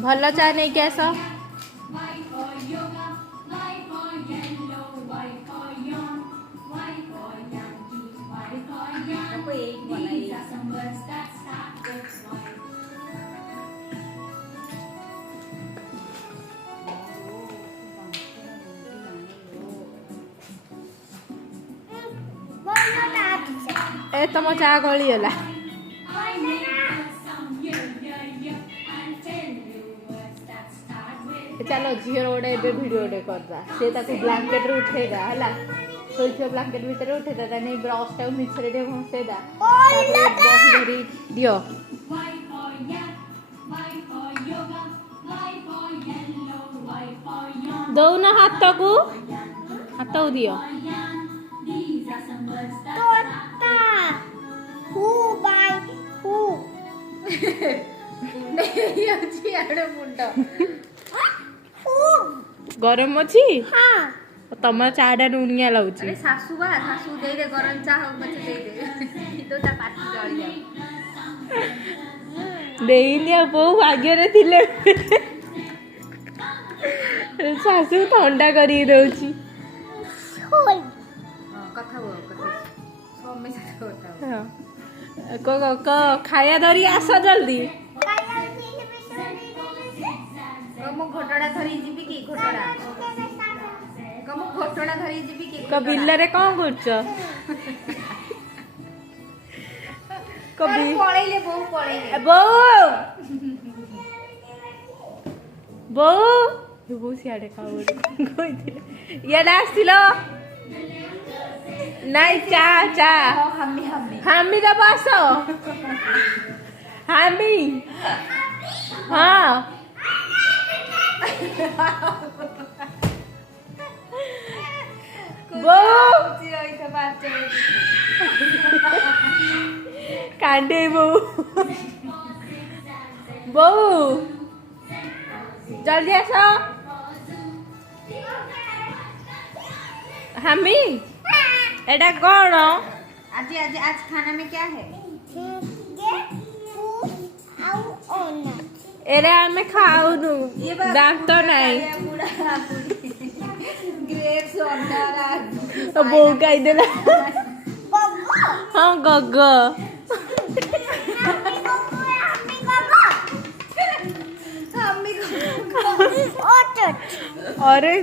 भल चा नहीं के आस ए तुम चा गलीगला चलो झीर गोटे भिडियो गोटे करदा से ब्लांकेट रे उठेदा है शोल ब्लांकेट भितर उठेदा नहीं ब्रश टाइम मिछरे दे घसेदा बही धरी दियो दौना हाथ को दियो गरम अच्छी तुम चाटा नुनिया लगुच सासू सासू दे दे गरम चा हो मत दे दे तो ता पाटी जळी जाए देइनी बो भाग्य रे थिले सासू ठंडा करी दउची कथा वो कथा सोमे से होता को खाया धरी आस जल्दी कम घोटड़ा धरी जीबी की घोटड़ा कम घोटड़ा धरी जीबी की क बिल्ला रे कोन करछ कभी पळैले बहु पळैले बहु सियाडे खाओ कोइथिले याडा आसिलो नहीं चा चा हामी दा बासो हामी हाँ कांडे बहु जल्दी आसो हामी एटा कौन आज आज आज खाना में क्या है एरे हमें खाऊ दू दांत तो नहीं ग्रेप्स अंडा तो बो कह देला हाँ गग अरे